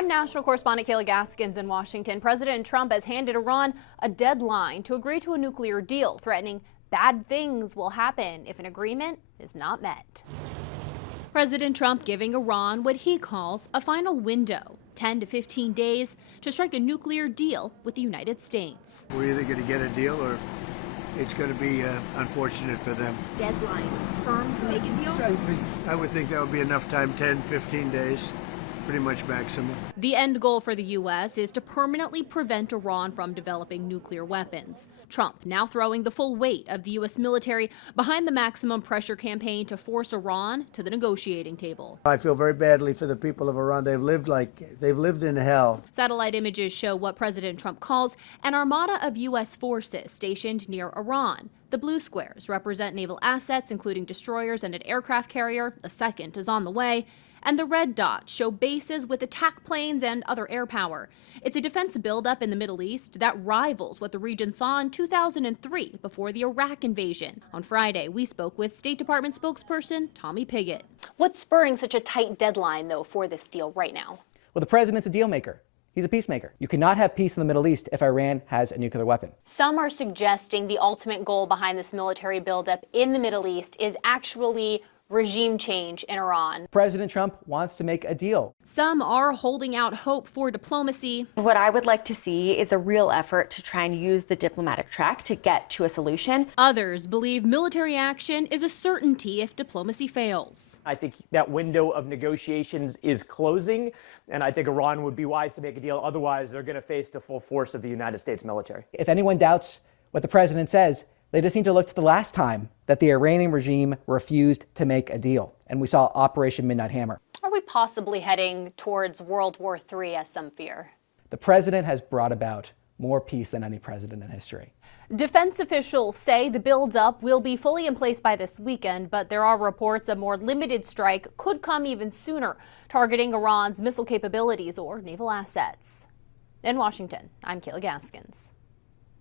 I'm national correspondent Kayla Gaskins in Washington. President Trump has handed Iran a deadline to agree to a nuclear deal, threatening bad things will happen if an agreement is not met. President Trump giving Iran what he calls a final window, 10 to 15 days, to strike a nuclear deal with the United States. We're either going to get a deal or it's going to be unfortunate for them. Deadline firm to make a deal? I would think that would be enough time, 10, 15 days. Pretty much maximum. The end goal for the U.S. is to permanently prevent Iran from developing nuclear weapons. Trump now throwing the full weight of the U.S. military behind the maximum pressure campaign to force Iran to the negotiating table. I feel very badly for the people of Iran. They've lived in hell. Satellite images show what President Trump calls an armada of U.S. forces stationed near Iran. The blue squares represent naval assets, including destroyers and an aircraft carrier. A second is on the way. And the red dots show bases with attack planes and other air power. It's a defense buildup in the Middle East that rivals what the region saw in 2003 before the Iraq invasion. On Friday, we spoke with State Department spokesperson Tommy Pigott. What's spurring such a tight deadline, though, for this deal right now? Well, the president's a deal maker. He's a peacemaker. You cannot have peace in the Middle East if Iran has a nuclear weapon. Some are suggesting the ultimate goal behind this military buildup in the Middle East is actually regime change in Iran. President Trump wants to make a deal. Some are holding out hope for diplomacy. What I would like to see is a real effort to try and use the diplomatic track to get to a solution. Others believe military action is a certainty if diplomacy fails. I think that window of negotiations is closing, and I think Iran would be wise to make a deal. Otherwise, they're going to face the full force of the United States military. If anyone doubts what the president says, they just need to look to the last time that the Iranian regime refused to make a deal, and we saw Operation Midnight Hammer. Are we possibly heading towards World War III, as some fear? The president has brought about more peace than any president in history. Defense officials say the buildup will be fully in place by this weekend, but there are reports a more limited strike could come even sooner, targeting Iran's missile capabilities or naval assets. In Washington, I'm Kayla Gaskins.